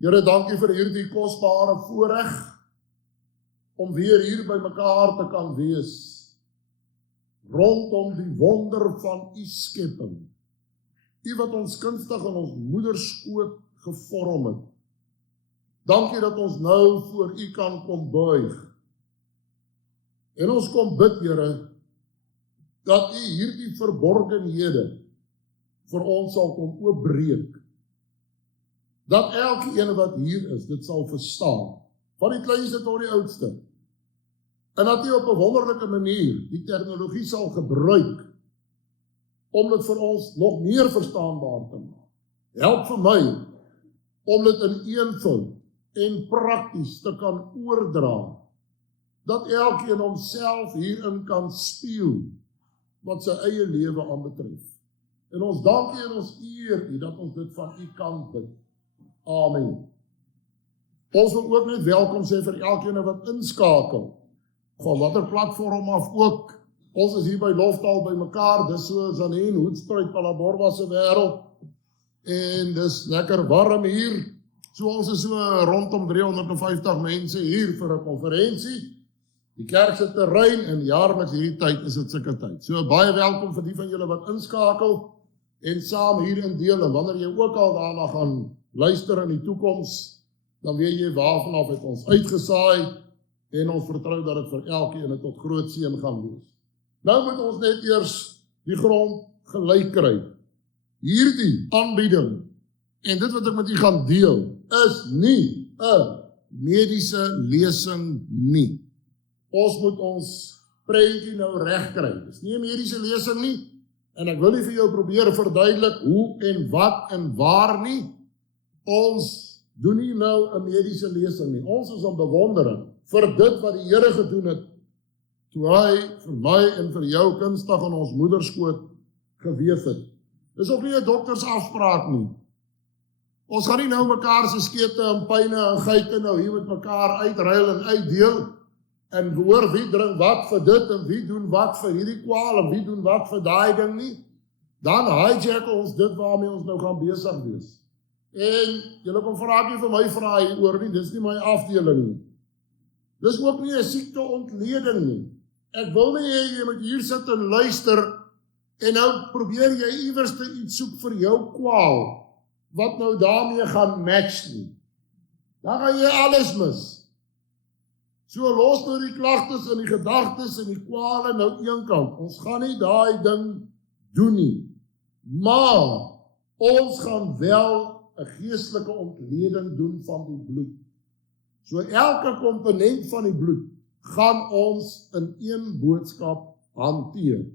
Here, dankie vir hierdie kosbare voorreg om weer hier by mekaar te kan wees, rondom die wonder van u skepping. U wat ons kunstig in ons moederskoot gevorm het. Dankie dat ons nou voor u kan kom buig. En ons kom bid, Here, dat u hierdie verborgenhede vir ons sal kom oopbreek. Dat elkeen wat hier is, dit sal verstaan. Van die kleinste tot die oudste. En dat u op 'n wonderlike manier die tegnologie sal gebruik om dit vir ons nog meer verstaanbaar te maak. Help vir my om dit in eenvoud en prakties te kan oordra, dat elkeen homself hierin kan speel, wat sy eie lewe aanbetref. En ons dank u en ons eer u, dat ons dit van u kant bid. Amen. Ons wil ook net welkom sê vir elkeen wat inskakel, van watter platform af ook. Ons is hier by Loftaal by mekaar, dis so Zaneen, Hoedspruit, Palaborwa se wêreld, en dis lekker warm hier. So ons is so rondom 350 mense hier vir 'n konferensie. Die kerk se terrein en jaarliks hierdie tyd is dit sulke tyd. So baie welkom vir die van julle wat inskakel en saam hierin deel. En wanneer jy ook al daarna gaan luister in die toekoms, dan weet jy waarvan af het ons uitgesaai en ons vertrou dat dit vir elkeen tot groot seën gaan wees. Nou moet ons net eers die grond gelyk kry. Hierdie aanbieding en dit wat ek met u gaan deel is nie 'n mediese lesing nie. Ons moet ons prentjie nou reg kry. Dis nie 'n mediese lesing nie en ek wil nie vir jou probeer verduidelik hoe en wat en waar nie. Ons doen nie nou 'n mediese lesing nie. Ons is om bewondering vir dit wat die Here gedoen het toe hy vir my en vir jou kunstig in ons moederskoot geweef het. Dis ook nie 'n doktersafspraak nie. Ons gaan nie nou mekaar se skete en pyne en geite nou hier met mekaar uitruil en uitdeel en hoor wie drink wat vir dit en wie doen wat vir hierdie kwaal en wie doen wat vir daai ding nie. Dan hijack ons dit waarmee ons nou gaan besig wees. En julle kom vraag nie vir my vrae hier oor nie, dis nie my afdeling nie. Dis ook nie 'n siektebontleding nie. Ek wil nie hê jy moet hier sit en luister en nou probeer jy iewers iets soek vir jou kwaal wat nou daarmee gaan match nie. Dan gaan jy alles mis. So los nou die klagtes en die gedagtes en die kwale nou eenkant. Ons gaan nie daai ding doen nie. Maar ons gaan wel 'n geestelike ontleding doen van die bloed. So elke komponent van die bloed gaan ons in een boodskap hanteer.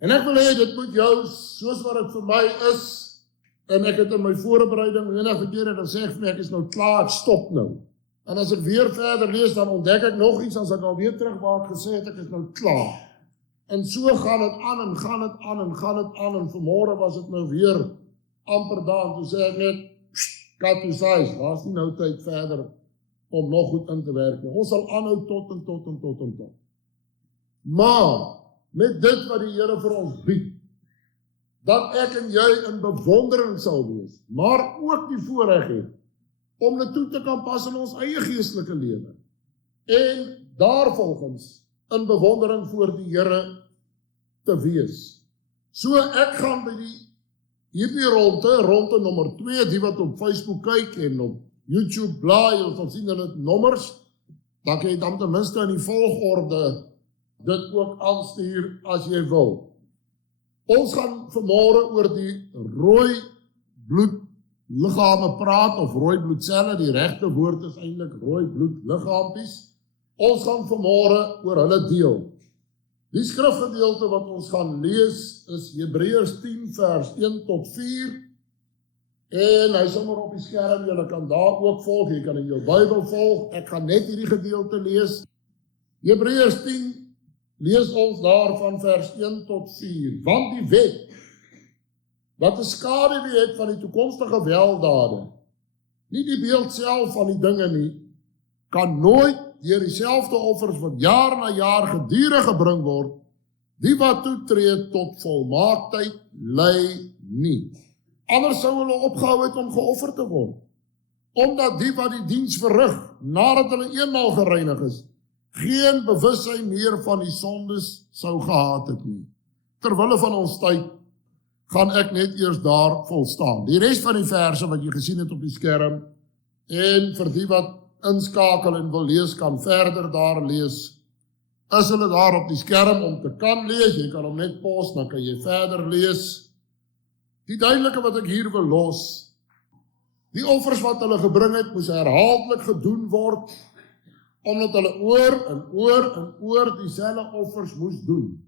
En ek wil hê dit moet jou, soos wat dit vir my is, en ek het in my voorbereiding enige kere dan sê ek vir my, ek is nou klaar, ek stop nou. En as ek weer verder lees, dan ontdek ek nog iets, as ek alweer terug waar ek gesê het, ek is nou klaar. En so gaan het aan en gaan het aan en gaan het aan, en vanmorgen was het nou weer amper daar, toe sê ek net, cut to size, daar is nie nou tyd verder om nog goed in te werk. Ons sal aanhou tot en tot en tot en tot. Maar, met dit wat die Here vir ons bied, dat ek en jy in bewondering sal wees, maar ook die voorreg het, om dit toe te kan pas in ons eie geestelike lewe. En daarvolgens in bewondering voor die Here te wees. So ek gaan by hierdie ronde nommer 2, die wat op Facebook kyk en op YouTube blaai, ons sal sien dat dit nommers, dan kan jy dan ten minste in die volgorde dit ook aanstuur as jy wil. Ons gaan vanmôre oor die rooi bloedliggame praat, of rooi bloedselle, die regte woord is eintlik rooi bloedliggaampies. Ons gaan vanmôre oor hulle deel. Die skrifgedeelte wat ons gaan lees is Hebreërs 10 vers 1 tot 4. En hy sommer op die skerm, julle kan daar ook volg, jy kan in jou Bybel volg, ek gaan net hierdie gedeelte lees. Hebreërs 10 lees ons daar van vers 1 tot 4. Want die wet, wat 'n skaduwee het van die toekomstige weldade, nie die beeld self van die dinge nie, kan nooit deur dieselfde offers wat jaar na jaar gedurig gebring word, die wat toetree tot volmaaktheid lei nie. Anders sou hulle opgehou het om geoffer te word. omdat die wat die diens verrig, nadat hulle eenmaal gereinig is, geen bewussyn meer van die sondes sou gehad het nie. Terwille van ons tyd, gaan ek net eers daar volstaan. Die res van die verse wat jy gesien het op die skerm, en vir die wat inskakel en wil lees, kan verder daar lees. Is hulle daar op die skerm om te kan lees, jy kan hom net pos, dan kan jy verder lees. Die duidelike wat ek hier wil los, die offers wat hulle gebring het, moes herhaaldelik gedoen word, omdat hulle oor en oor dieselfde offers moes doen.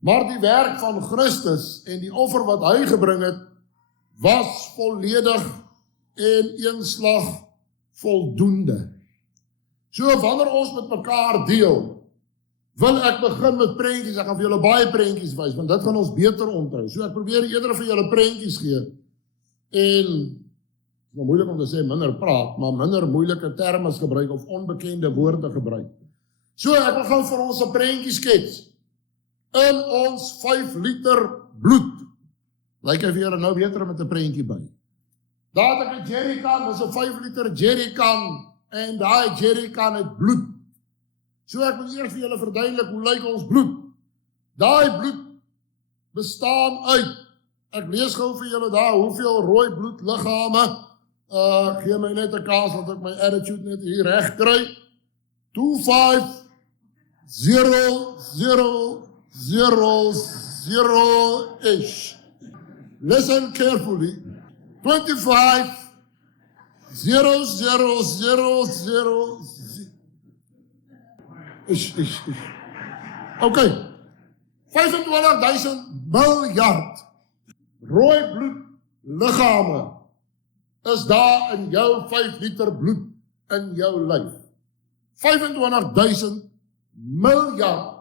Maar die werk van Christus en die offer wat hy gebring het, was volledig en eenslag voldoende. So wanneer ons met mekaar deel, wil ek begin met prentjies, ek gaan vir julle baie prentjies wys, want dit gaan ons beter onthou. So ek probeer eerder vir julle prentjies gee, en het is nou moeilik om te sê minder praat, maar minder moeilike termes gebruik, of onbekende woorde gebruik. So ek wil gou vir ons 'n prentjie skets. In ons 5 liter bloed, lyk vir julle nou beter met 'n prentjie by. Daar het ek 'n jerrycan, dis 'n 5 liter jerrycan, en daai jerrycan het bloed. So ek moet eers vir julle verduidelik hoe lyk ons bloed. Daai bloed bestaan uit, ek lees gou vir julle daar, hoeveel rooi bloedliggame, gee my net 'n kans dat ek my attitude net hier reg kry. 25,000-ish. Listen carefully. 25,000. Ish. Okay. 25,000 miljard rooi bloedliggame is daar in jou 5 liter bloed in jou lyf. 25,000 miljard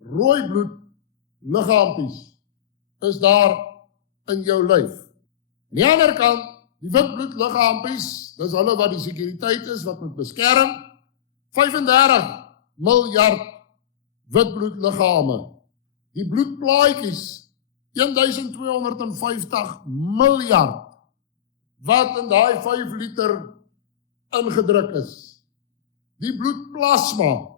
rooi bloedliggaampies is daar in jou lyf. Aan die ander kant, die wit bloedliggaampies, dis hulle wat die sekuriteit is, wat moet beskerm, 35 miljard wit bloedliggame. Die bloedplaatjies, 1250 miljard, wat in daai 5 liter ingedruk is. Die bloedplasma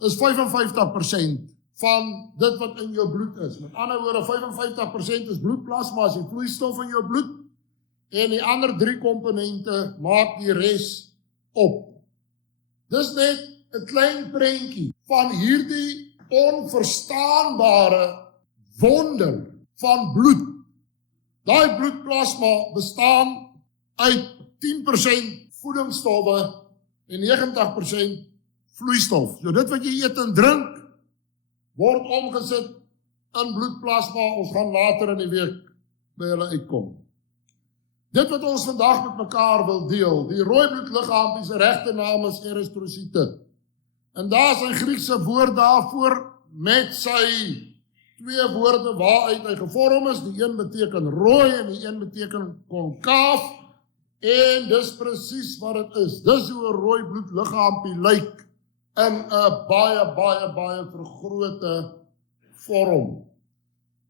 is 55% van dit wat in jou bloed is. Met ander woorde, 55% is bloedplasma, is die vloeistof in jou bloed, en die ander 3 komponente maak die res op. Dis net 'n klein prentjie van hierdie onverstaanbare wonder van bloed. Daai bloedplasma bestaan uit 10% voedingsstowwe en 90% vloeistof. So dit wat jy eet en drink, word omgesit in bloedplasma. Ons gaan later in die week by hulle uitkom. Dit wat ons vandag met mekaar wil deel, die rooi bloedliggaampies, se regte naam is eritrosiete. En daar is 'n Griekse woord daarvoor met sy 2 woorde waaruit hy gevorm is. Die een beteken rooi en die een beteken konkaaf. En dis presies wat dit is. Dis hoe 'n rooi bloedliggaampie lyk in 'n baie vergrote vorm.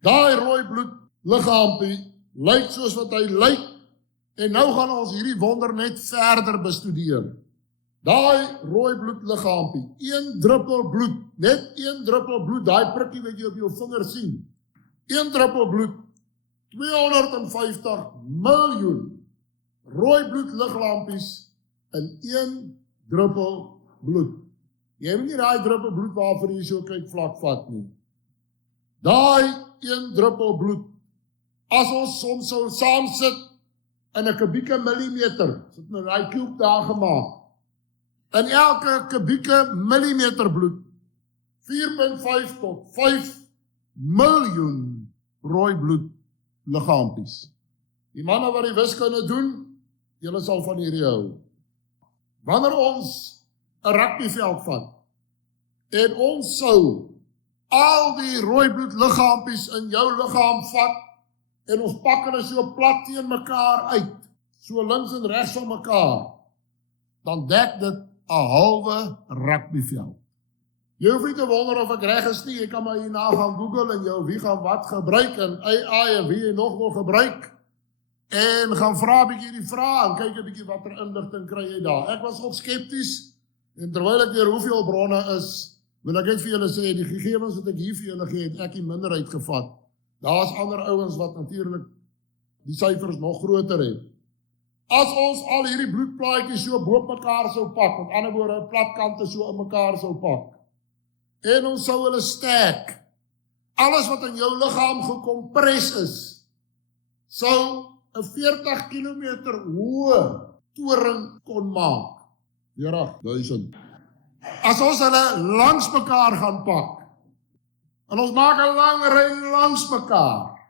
Daai rooi bloedliggaampie lyk soos wat hy lyk. En nou gaan ons hierdie wonder net verder bestudeer. Daai rooi bloedliggaampie, 1 druppel bloed, net 1 druppel bloed, daai prikkie wat jy op jou vinger sien. 1 druppel bloed, 250 miljoen rooi bloedliggaampies in 1 druppel bloed. Jy moet nie daai druppel bloed waarvoor jy so kyk vlak vat nie. Daai 1 druppel bloed, as ons soms sou saamsit in 'n kubieke millimeter, so het nou daai cube daar gemaak, in elke kubieke millimeter bloed, 4.5 tot 5 miljoen rooi bloedliggaampies. Die manne wat die wiskunde doen, julle sal van hierdie hou. Wanneer ons 'n rugbyveld vat, en ons sou al die rooi bloedliggaampies in jou liggaam vat, en ons pak hulle so plat teen mekaar uit, so links en regs van mekaar, dan dek dit 'n halwe rugbyveld. Jy hoef nie te wonder of ek reg is nie, jy kan maar hierna gaan Google en jou wie gaan wat gebruik, en AI en wie jy nog wil gebruik, en gaan vra 'n bietjie die vrae en kyk 'n bietjie watter inligting kry jy daar. Ek was ook skepties en terwyl ek deur hoeveel bronne is, wil ek net vir julle sê, die gegevens wat ek hier vir julle gee, het ek die minderheid gevat. Daar's ander ouens wat natuurlik die syfers nog groter het. As ons al hierdie bloedplaatjies so bo mekaar sou pak, met ander woorde, platkante so in mekaar sou pak, en ons sou hulle stack, alles wat in jou liggaam gekompres is, sou 'n 40 kilometer hoë toring kon maak. 40.000. As ons hulle langs mekaar gaan pak, en ons maak 'n lang ry langs mekaar,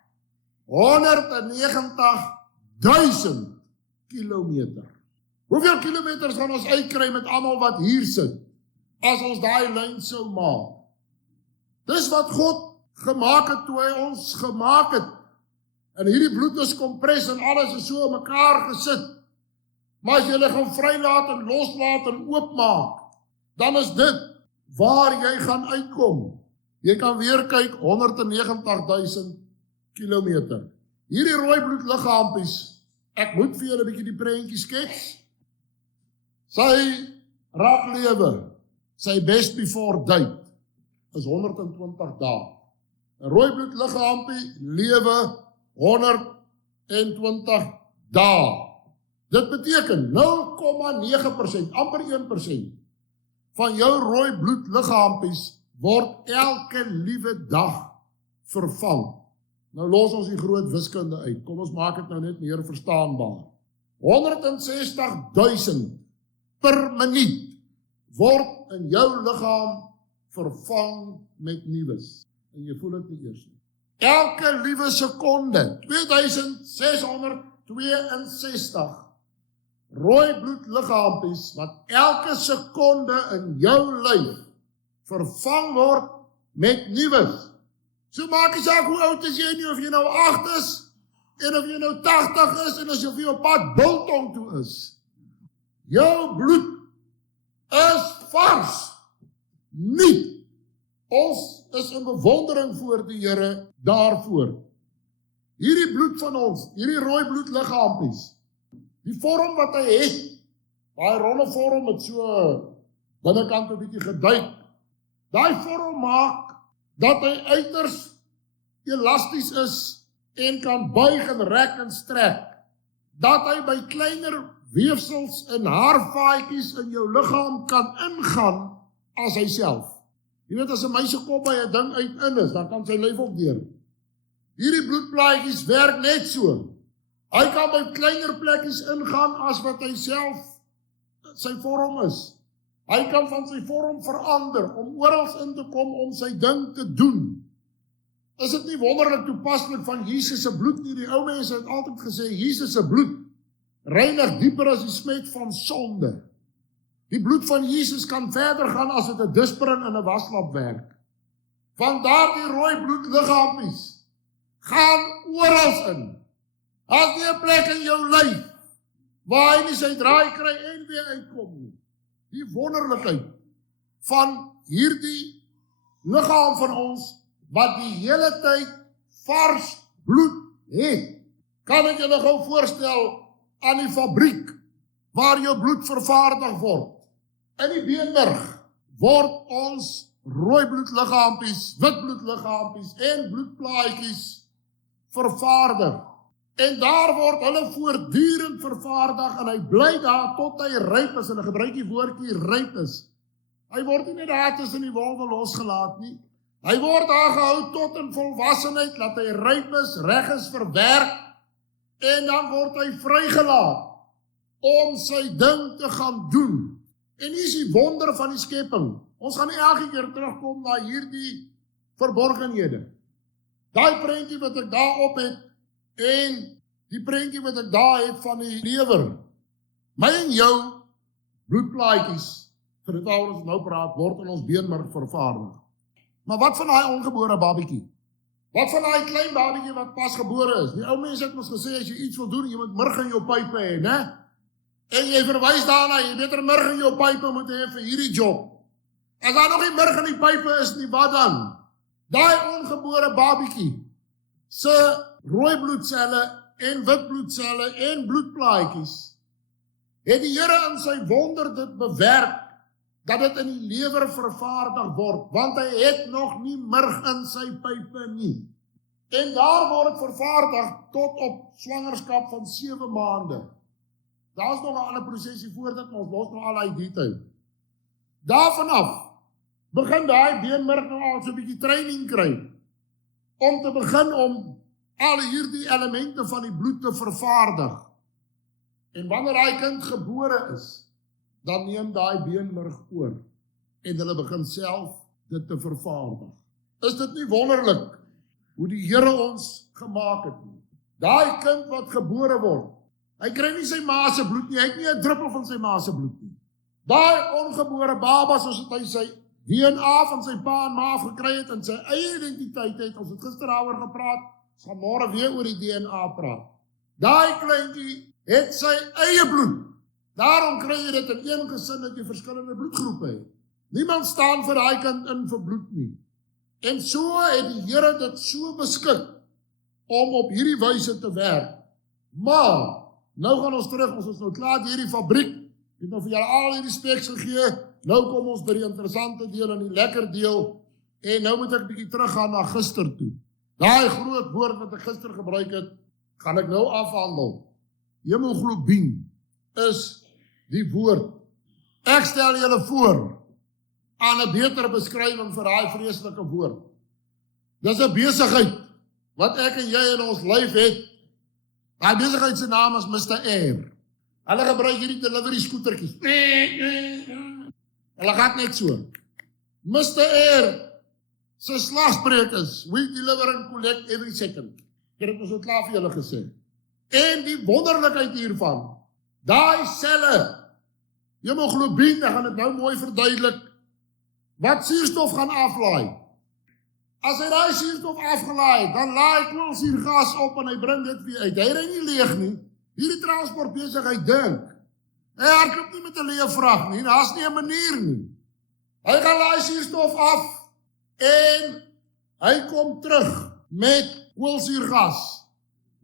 190.000 kilometer. Hoeveel kilometers gaan ons uitkry met almal wat hier sit, as ons daai lyn sou maak? Dis wat God gemaak het toe hy ons gemaak het. En hierdie bloed is kompres en alles is so in mekaar gesit. Maar as jy hulle gaan vrylaat en loslaat en oopmaak, dan is dit waar jy gaan uitkom. Jy kan weer kyk, 190.000 kilometer. Hierdie rooi bloedliggaampies, ek moet vir julle 'n bietjie die prentjie skets. Sy raaklewe, sy best before date, is 120 dae. 'n Rooi bloedliggaampie lewe 120 dae. Dit beteken 0,9%, amper 1% van jou rooi bloedliggaampies word elke liewe dag vervang. Nou los ons die groot wiskunde uit. Kom ons maak dit nou net meer verstaanbaar. 160.000 per minuut word in jou liggaam vervang met nuus. En jy voel dit nie eers nie. Elke liewe sekonde, 2662 rooi bloedliggaampies wat elke sekonde in jou lyf vervang word met nuus. So maak nie saak hoe oud is jy nie, of jy nou 8 is, en of jy nou 80 is, en as jy op pad biltong toe is. Jou bloed is vars. Nie. Ons is in bewondering voor die Here daarvoor. Hierdie bloed van ons, hierdie rooi bloedliggaampies, die vorm wat hy het, daai ronde vorm met so binnekant 'n bietjie geduik, daai vorm maak dat hy uiters elasties is en kan buig en rek en strek, dat hy by kleiner weefsels en haarvaatjies in jou liggaam kan ingaan as hy self. Jy weet, as 'n meisie kop by 'n ding uit in is, dan kan sy lyf ook deur. Hierdie bloedplaatjies werk net so. Hy kan by kleiner plekkies ingaan as wat hy self sy vorm is. Hy kan van sy vorm verander om oral in te kom om sy ding te doen. Is dit nie wonderlik toepaslik van Jesus se bloed nie? Die ou mense het altyd gesê Jesus se bloed reinig dieper as die smet van sonde. Die bloed van Jesus kan verder gaan as dit 'n disprin in 'n waslap werk. Van daardie rooi bloedliggaampies gaan oral in. As nie 'n plek in jou lyf waar hy nie sy draai kry en weer uitkom nie. Die wonderlikheid van hierdie liggaam van ons wat die hele tyd vars bloed het. Kan ek julle gou voorstel aan die fabriek waar jou bloed vervaardig word. In die beenmerg word ons rooi bloedliggaampies, wit bloedliggaampies en bloedplaatjies vervaardig. En daar word hulle voortdurend vervaardig en hy bly daar tot hy ryp is, en hy gebruik die woordjie ryp is. Hy word nie net daar tussen die wolwe losgelaat nie. Hy word daar gehou tot in volwassenheid, dat hy ryp is, reg is vir werk, en dan word hy vrygelaat om sy ding te gaan doen. En hier is die wonder van die skepping. Ons gaan elke keer terugkom na hierdie verborgenhede. Daai prentjie wat ek daar op het, en die prentjie wat ek daar het van die lewer. My en jou bloedplaatjies, vir dit al ons nou praat, word in ons beenmerg vervaardig. Maar wat van daai ongebore babietjie? Wat van daai klein babietjie wat pas gebore is? Die ou mense het ons gesê, as jy iets wil doen, jy moet murg in jou pype hê, né? En jy verwys daarna, jy beter murg in jou pype moet hê vir hierdie job. As daar nog nie murg in die pype is nie, wat dan? Daai ongebore babietjie se rooi bloedselle en witbloedselle en bloedplaatjies, het die Here in sy wonder dit bewerk, dat dit in die lewer vervaardig word, want hy het nog nie murg in sy pype nie. En daar word het vervaardig tot op swangerskap van 7 maande. Daar is nog 'n ander prosesie voor dit, maar ons los nog al die detail. Daarvanaf begin daai beenmerg nou al so 'n bietjie training kry, om te begin om al hierdie elemente van die bloed te vervaardig. En wanneer hy kind gebore is, dan neem daai beenmerg oor, en hulle begin self dit te vervaardig. Is dit nie wonderlik, hoe die Here ons gemaak het nie? Daai kind wat gebore word, hy kry nie sy ma se bloed nie, hy het nie 'n druppel van sy ma se bloed nie. Daai ongebore baba, soos hy sy DNA van sy pa en ma gekry het, en sy eie identiteit het, ons het gister daaroor gepraat, ons gaan môre weer oor die DNA praat. Daai kleintjie het sy eie bloed. Daarom kry jy dit in een gesin dat jy verskillende bloedgroepe het. Niemand staan vir daai kind in vir bloed nie. En so het die Here dit so beskik om op hierdie wyse te werk. Maar nou gaan ons terug, ons is nou klaar hierdie fabriek. Ek het nou vir julle al hierdie speeks gegee. Nou kom ons by die interessante deel en die lekker deel. En nou moet ek 'n bietjie teruggaan na gister toe. Daai groot woord wat ek gister gebruik het, gaan ek nou afhandel. Hemoglobien is die woord. Ek stel julle voor aan 'n beter beskrywing vir daai vreeslike woord. Dis 'n besigheid wat ek en jy in ons lyf het. Daai besigheid se naam is Mr. Air. Hulle gebruik hierdie delivery skootertjies. Hulle gaan net so. Mr. Air se slagspreuk is, we deliver and collect every second. Ek het dit so klaar vir julle gesê. En die wonderlikheid hiervan, daai selle, hemoglobien, ek gaan dit nou mooi verduidelik, wat suurstof gaan aflaai. As hy daai suurstof afgelaai, dan laai koolsuurgas op en hy bring dit weer uit. Hy ry nie leeg nie. Hierdie transportbesigheid dink. Hy hardloop nie met 'n leë vrag nie, daar's nie 'n manier nie. Hy gaan laai suurstof af en hy kom terug met koolsuurgas,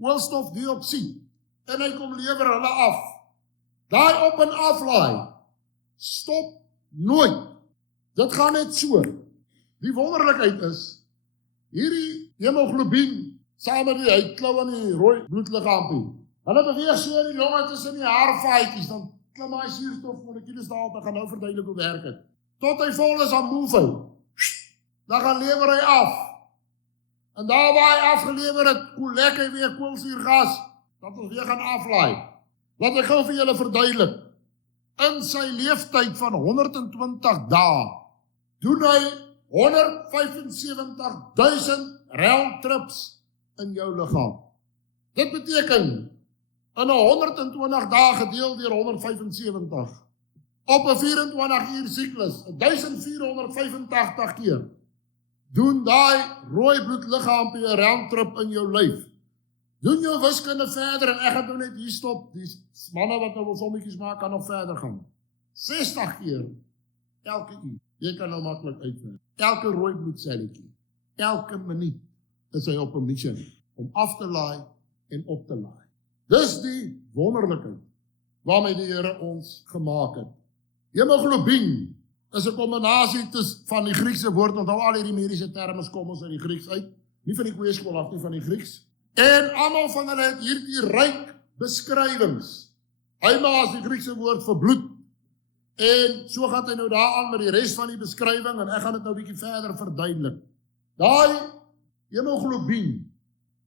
koolstofdioksied, en hy kom lewer hulle af. Daai op en aflaai stop nooit. Dit gaan net so. Die wonderlikheid is, hierdie hemoglobien, saam met die uitklou aan die rooi bloedliggaampie, hulle beweeg so in die longe tussen die haarvaatjies, dan klim hy suurstofmolekules daarop, ek gaan nou verduidelik hoe werk het. Tot hy vol is aan move hy. Dan gaan lewer hy af. En daar waar hy afgelewer het, kollek hy weer koolsuurgas, dat ons weer gaan aflaai. Laat ek gou vir julle verduidelik. In sy leeftyd van 120 dae, doen hy 175.000 roundtrips in jou liggaam. Dit beteken, in 120 dae gedeel deur 175, op 'n 24 uur siklus, 1485 keer, doen daai rooi bloedliggaampie 'n roundtrip in jou lyf. Doen jou wiskunde verder, en ek gaan nou net hier stop, die manne wat nou wil sommetjies maak, kan nog verder gaan. 60 keer, elke uur. Jy kan nou maklik uitwerk. Elke rooi bloedselletjie, elke minuut is hy op 'n missie om af te laai en op te laai. Dis die wonderlikheid waarmee die Here ons gemaak het. Hemoglobien is 'n kombinasie van die Griekse woord, onthou al hierdie mediese terme kom ons uit die Grieks uit, nie van die kweeskool af nie, van die Grieks. En almal van hulle het hierdie ryk beskrywings. Heima is die Griekse woord vir bloed. En so gaan hy nou daaraan met die res van die beskrywing, en ek gaan dit nou 'n bietjie verder verduidelik. Daai hemoglobien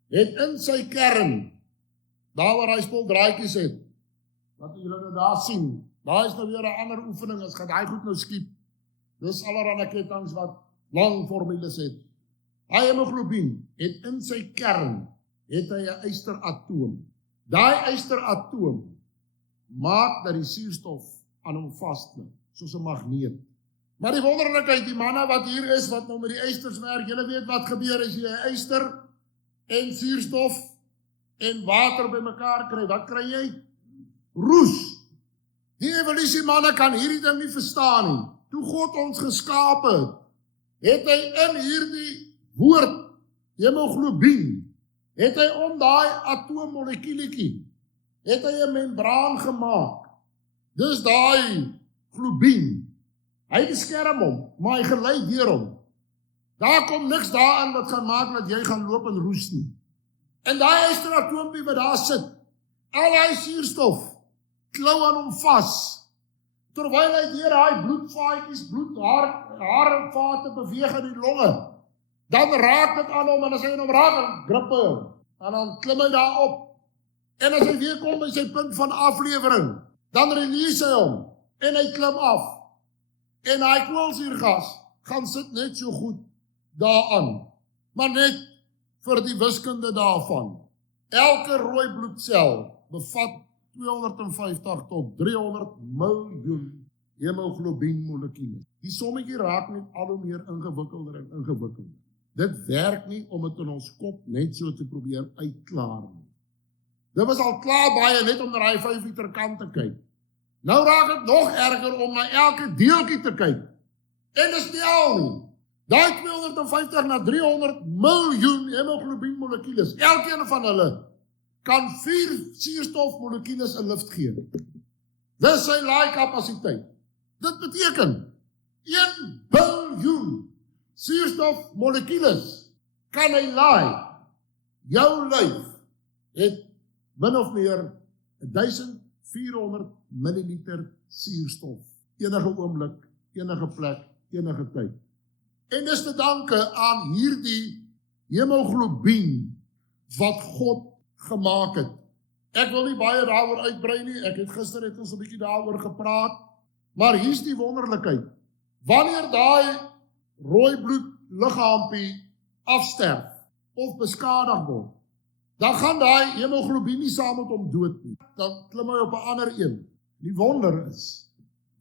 het in sy kern, daar waar hy spul draadjies het, wat julle nou daar sien, daar is nou weer 'n ander oefening, as gaan daai goed nou skiep. Dis allerhande kettinge wat lang formules het. Daai hemoglobien het in sy kern, het hy 'n ysteratoom. Daai ysteratoom maak dat die suurstof aan hom vasklip, soos 'n magneet. Maar die wonderlikheid, die manne wat hier is, wat nou met die ysters werk, julle weet wat gebeur as jy 'n yster en suurstof en water bymekaar kry, wat kry jy? Roes. Die evolusie manne kan hierdie ding nie verstaan nie. Toe God ons geskape het hy in hierdie woord, hemoglobien, het hy om daai atoommolekuuletjie, het hy 'n membraan gemaak. Dis daai globien. Hy beskerm hom, maar hy gelei deur hom. Daar kom niks daarin wat gaan maak dat jy gaan loop en roes nie. En daai ysteratoompie wat daar sit, al die suurstof, klou aan hom vas, terwyl hy deur daai bloedvaatjies, haarvate beweeg in die longe, dan raak dit aan hom, en as hy hom raak, dan grip hy hom, en dan klim hy daar op, en as hy weer kom by sy punt van aflewering, dan release hy hom, en hy klim af, en hy koolsuurgas gaan sit net so goed daaraan, maar net vir die wiskunde daarvan. Elke rooi bloedsel bevat 250 tot 300 miljoen hemoglobien-molekules. Die sommetjie raak net al hoe meer ingewikkelder en ingewikkelder. Dit werk nie om dit in ons kop net so te probeer uitklaar nie. Dit was al klaar baie net om na die 5 liter kan te kyk. Nou raak dit nog erger om na elke deeltjie te kyk. En dit stel nie. Daai 250 na 300 miljoen hemoglobien-molekules, elkeen van hulle kan 4 suurstofmolekules in lucht gee. Dis sy laaikapasiteit. Dit beteken 1 biljoen suurstofmolekules kan hy laai. Jou lyf het min of meer 1400 milliliter suurstof. Enige oomblik, enige plek, enige tyd. En dis te danke aan hierdie hemoglobien wat God gemaak het. Ek wil nie baie daaroor uitbrei nie, ek het gister het ons 'n bietjie daaroor gepraat, maar hier's die wonderlikheid. Wanneer daai rooi bloed liggaampie afsterf of beskadig word, dan gaan daai hemoglobien nie saam met hom dood nie. Dan klim hy op 'n ander een. Die wonder is,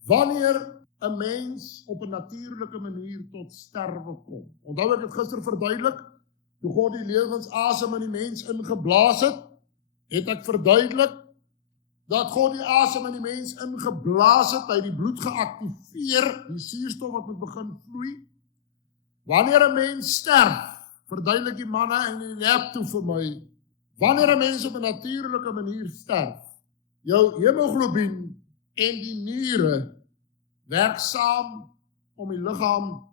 wanneer 'n mens op 'n natuurlike manier tot sterwe kom. Onthou ek het gister verduidelik, toe God die lewensasem in die mens ingeblaas het ek verduidelik dat God die asem in die mens ingeblaas het, hy die bloed geaktiveer, die suurstof wat moet begin vloei. Wanneer 'n mens sterf, verduidelik die manne in die lab toe vir my, wanneer 'n mens op 'n natuurlike manier sterf, jou hemoglobien en die niere werk saam om die liggaam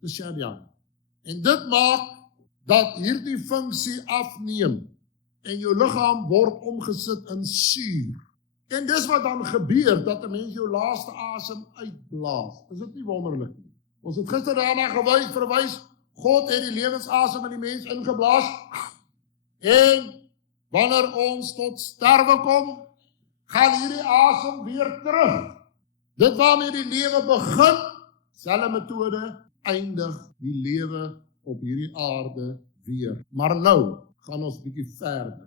te skerm. En dit maak dat hierdie funksie afneem en jou liggaam word omgesit in suur. En dis wat dan gebeur, dat 'n mens jou laaste asem uitblaas. Is dit nie wonderlik nie? Ons het gister daarna verwys, God het die lewensasem in die mens ingeblaas, en wanneer ons tot sterwe kom, gaan hierdie asem weer terug. Dit waarmee die lewe begin, selfe metode, eindig die lewe op hierdie aarde weer. Maar nou gaan ons bietjie verder.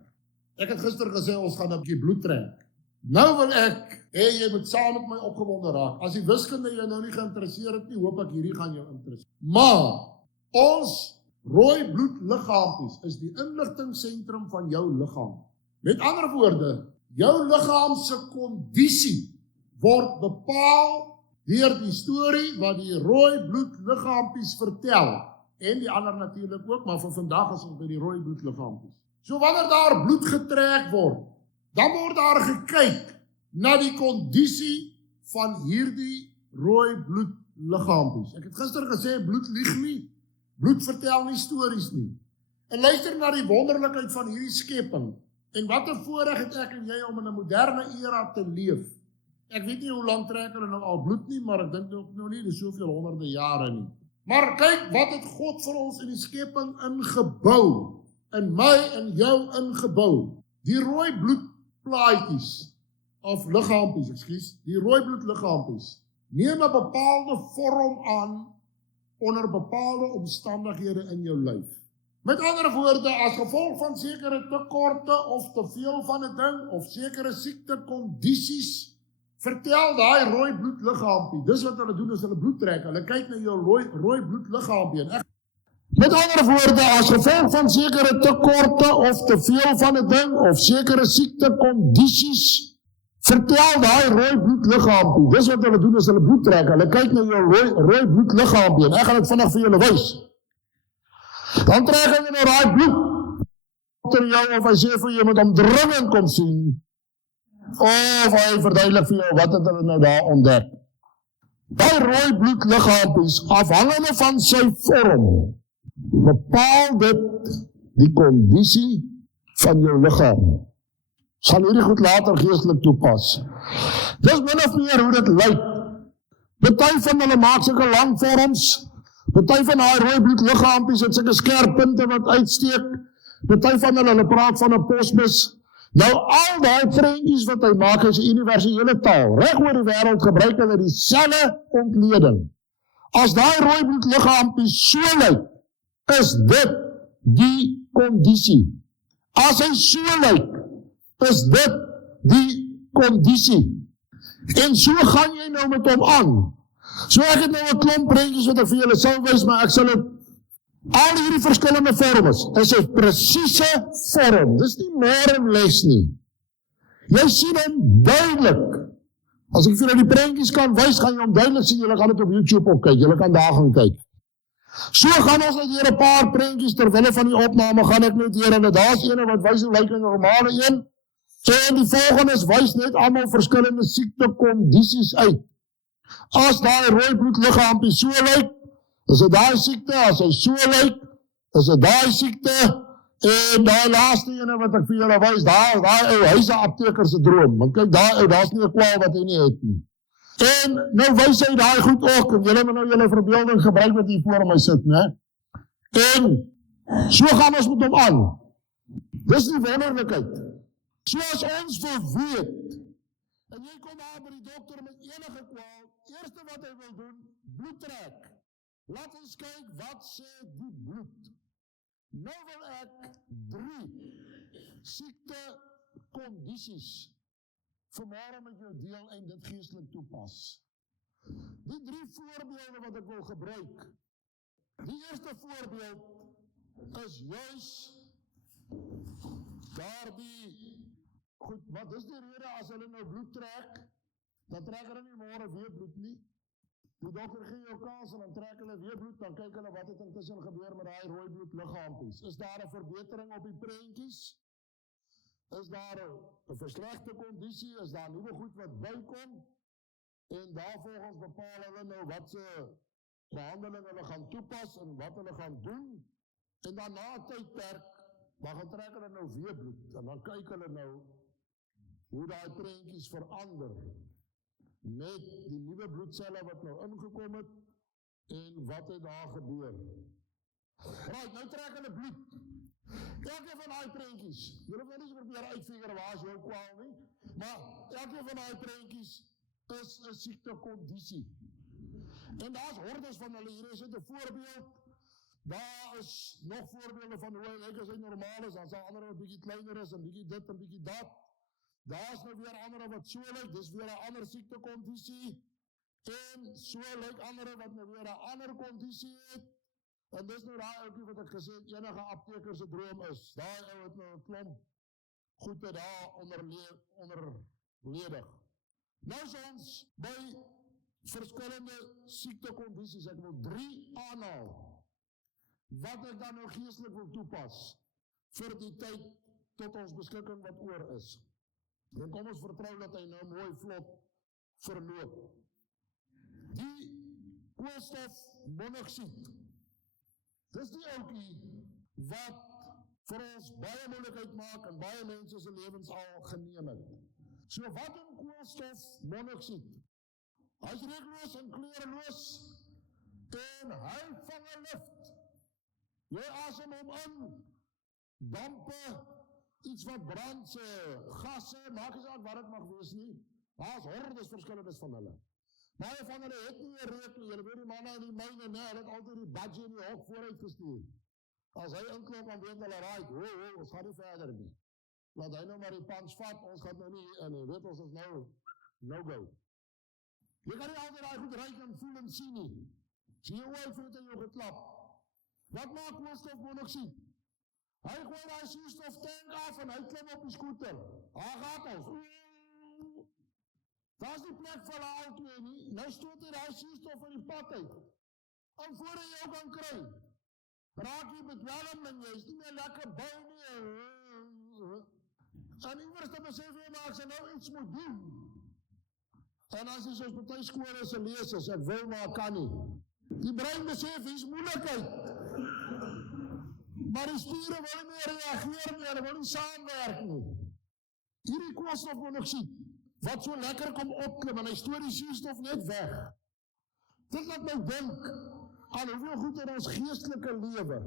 Ek het gister gesê, ons gaan 'n bietjie bloed trek. Nou wil ek, jy moet saam met my opgewonde raak. As die wiskunde jou nou nie geïnteresseer het nie, hoop ek hierdie gaan jou interesseer. Maar, ons rooi bloedliggaampies is die inligtingssentrum van jou liggaam. Met ander woorde, jou liggaamse kondisie word bepaal deur die storie wat die rooi bloedliggaampies vertel. En die ander natuurlik ook, maar vir vandag is ons by die rooi bloedliggaampies. So wanneer daar bloed getrek word, dan word daar gekyk na die kondisie van hierdie rooi bloedliggaampies. Ek het gister gesê, bloed lieg nie, bloed vertel nie stories nie. En luister na die wonderlikheid van hierdie skepping. En wat 'n voorreg het ek en jy om in 'n moderne era te leef. Ek weet nie hoe lang trek hulle nou al bloed nie, maar ek dink nou nie, dis soveel honderde jare nie. Maar kyk, wat het God vir ons in die skepping ingebou, in my en jou ingebou. Die rooi bloedplaatjies, of liggaampies, die rooi bloedliggaampies, neem 'n bepaalde vorm aan, onder bepaalde omstandighede in jou lyf. Met ander woorde, as gevolg van sekere tekorte, of te veel van 'n ding, of sekere siektekondisies, vertel daai rooi bloedliggaampie, dis wat hulle doen as hulle bloed trek, hulle kyk na jou rooi bloedliggaampie. Met ander woorde, as gevolg van sekere tekorte, of te veel van 'n ding, of sekere siektekondisies, vertel daai rooi bloedliggaampie, dis wat hulle doen as hulle bloed trek, hulle kyk na jou rooi bloedliggaampie, en ek gaan dit vinnig vir julle wys. Dan trek hulle nou daai bloed, dokter jou of hy sê vir jy moet hom dringend kom sien, of hy verduidelik vir jou wat het hulle nou daar ontdek. Die rooi bloedliggaampies, afhangende van sy vorm, bepaal dit die kondisie van jou liggaam. Sal hierdie goed later geestelik toepas. Dis min of meer hoe dit lyk. Party van hulle maak sulke lang vorms, party van daai rooi bloedliggaampies het sulke skerp punte wat uitsteek, party van hulle praat van 'n posbus. Nou al daai prentjies wat hy maak is 'n universele taal. Reg oor die wêreld gebruik hulle dieselfde ontleding. As daai rooi bloedliggaampies so lyk, is dit die kondisie. As hy so lyk, is dit die kondisie. En so gaan jy nou met hom aan. So ek het nou 'n klomp prentjies wat ek vir julle sal wys, maar ek sal dit al hierdie verskillende vorms is 'n presiese vorm. Dis nie meer 'n les nie. Jy sien hom duidelik. As ek vir julle die prentjies kan wys, gaan jy hom duidelik sien. Julle gaan dit op YouTube ook kyk. Julle kan daar gaan kyk. So gaan ons net hier 'n paar prentjies terwille van die opname gaan ek net hier en daar's een wat wys hoe lyk 'n normale een. En die volgende wys net almal verskillende siektekondisies uit. As daai rooi bloedliggaampie so lyk, is dit daai siekte, as hy so lyk, is dit daai siekte, en daai laaste ene wat ek vir julle wys, daai ou, hy's 'n apteker se droom, want kyk, daai ou, daar's nie 'n kwaal wat hy nie het nie. En nou wys hy daai goed ook, en julle moet nou julle verbeelding gebruik wat hier voor my sit, né? En so gaan ons met hom aan. Dis die wonderlikheid. Soos ons wil weet, en jy kom daar by die dokter met enige kwaal, eerste wat hy wil doen, bloed trek. Laat ons kyk, wat sê die bloed? Nou wil ek 3 siektekondisies vanmôre met jou deel en dit geestelik toepas. Die 3 voorbeelde wat ek wil gebruik. Die eerste voorbeeld is juis daardie, goed, wat is die rede as hulle nou bloed trek, dan trek hulle nie môre weer bloed nie. Die dokter gee jou kans en dan trek hulle weer bloed, dan kyk hulle wat het intussen gebeur met daai rooi bloedliggaampies. Is daar 'n verbetering op die prentjies? Is daar 'n verslegte kondisie? Is daar nuwe goed wat bykom? En daarvolgens bepaal hulle nou wat se behandeling hulle gaan toepas en wat hulle gaan doen. En dan na 'n tydperk, dan gaan trek hulle nou weer bloed. En dan kyk hulle nou hoe daai prentjies verander met die nuwe bloedselle wat nou ingekom het en wat het daar gebeur. Right, nou trek hulle bloed. Elke van daai prentjies, julle wil nie probeer uitfigure waar is jou kwaal nie, maar elke van daai prentjies is 'n siektekondisie. En daar's hordes van hulle, hier is 'n voorbeeld. Daar is nog voorbeelde van hoe hy lyk as hy normaal is, dan sal ander wat bietjie kleiner is en bietjie dit en bietjie dat. Daar's nou weer ander wat so lyk, dis weer 'n ander siektekondisie. En so lyk ander wat nou weer 'n ander kondisie het. En dis nou daai ouetjie wat ek gesê het, enige apteker se droom is. Daai ou het nou 'n klomp goede daar onderledig. Nou is ons by verskillende siektekondisies. Ek wil 3 aanhaal. Wat ek dan nou geestelik wil toepas vir die tyd tot ons beskikking wat oor is. En kom ons vertrou dat hy nou mooi vlot verloop. Die koolstofmonoksied. Dis die ouetjie wat vir ons baie moeilikheid maak en baie mense se lewens al geneem het. So wat doen koolstofmonoksied? Hy's reukloos en kleurloos en hy vang 'n lucht. Jy asem hom in, dampe, iets wat brand, gasse, maak nie saak wat dit mag wees nie. Daar's hordes verskillendes van hulle. Baie van hulle het nie 'n reuk nie. Julle weet die manne in die myne, nee, hulle het altyd die badge in die hok vooruit gestuur. As hy inklop, dan weet hulle, right, ons gaan nie verder nie. Laat hy nou maar die punch vat, ons gaan nou nie in nie. Weet ons is nou no-go. Jy kan nie altyd daai goed ruik en voel en sien nie. Sien jy hoe hy voet in jou geklap? Wat maak koolstofmonoksied? Hy gooi daai suurstoftank af en hy klim op die skooter. Daar gaan ons. Daar's nie plek vir hulle al twee nie. Nou stoot hy daai suurstof in die pad uit. En voor hy jou kan kry, raak jy bedwelm en jy is nie meer lekker bou nie en iewers te besef jy, maar as jy nou iets moet doen, en as jy soos party skole se lees is, ek wil maar kan nie, die brein besef, hier is moeilikheid, maar die spiere wil nie meer reageer nie, hulle wil nie saamwerk nie, hierdie koolstofmonoksied, wat so lekker kom opklim, en hy stoor die suurstof net weg, dit laat my dink, aan hoeveel goed in ons geestelike lewe,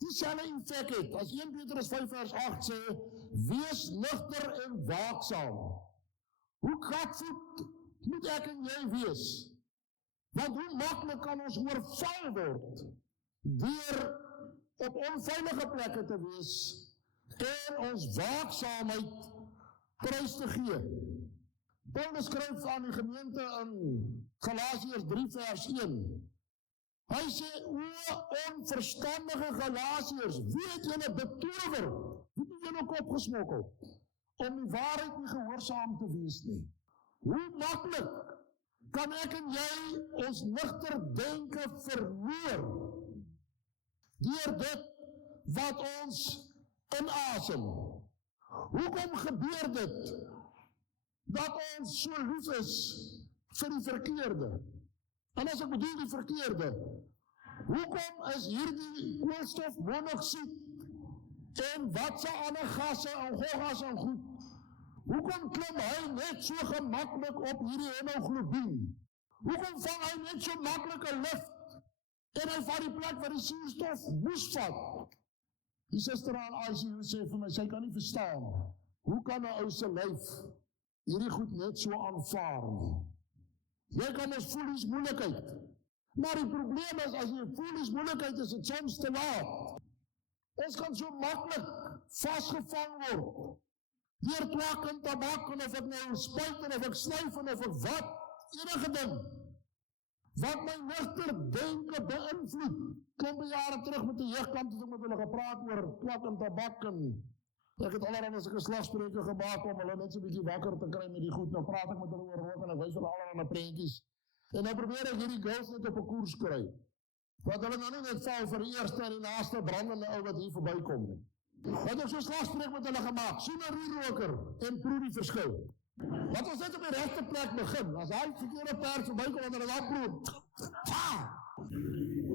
dieselfde effek het, as 1 Petrus 5 vers 8 sê, wees nugter en waaksaam. Hoe kragvoet moet ek en jy wees? Want hoe maklik kan ons oorval word, deur op onveilige plekke te wees, en ons waaksaamheid prys te gee. Paulus skryf aan die gemeente in Galasiërs 3 vers 1, hy sê, o onverstandige Galasiërs, wie het julle betower, wie het julle kop gesmokkel, om die waarheid nie gehoorsaam te wees nie. Hoe maklik kan ek en jy ons nugter denke verloor, deur dit wat ons inasem. Hoekom gebeur dit, dat ons so lief is vir die verkeerde? En as ek bedoel die verkeerde, hoekom is hierdie koolstofmonoksied en wat se ander gasse en goggas en goed, hoekom klim hy net so gemaklik op hierdie hemoglobien? Hoekom vang hy net so maklike lucht en hy vat die plek waar die suurstof moes vat? Die suster aan ICU sê vir my, sy kan nie verstaan, hoe kan 'n ou se lyf hierdie goed net so aanvaar nie? Jy kan ons voel iets moeilikheid, maar die probleem is, as jy voel iets moeilikheid, is het soms te laat. Ons kan so maklik vastgevang word, deur twak en tabak, en of ek nou spuit, en of ek snuif, en of ek wat, enige ding, wat my nugter denke beïnvloed. Klompe jare terug met die jeugkant, het ek met hulle gepraat oor twak en tabak, en ek het allerhande as ek 'n slagspreuke gemaak om hulle net so 'n bietjie wakker te kry met die goed. Nou praat ek met hulle oor rook en ek wys hulle allerhande prentjies. En nou probeer ek hierdie girls net op 'n koers kry. Wat hulle nou nie net val vir die eerste en die laaste brandende ou wat hier verbykom nie. Wat ek so slagspreuk met hulle gemaak, soen 'n roeroker en proe die verskil. Wat ons net op die regte plek begin, as hy verkeerde perd verbykom en hulle afproe.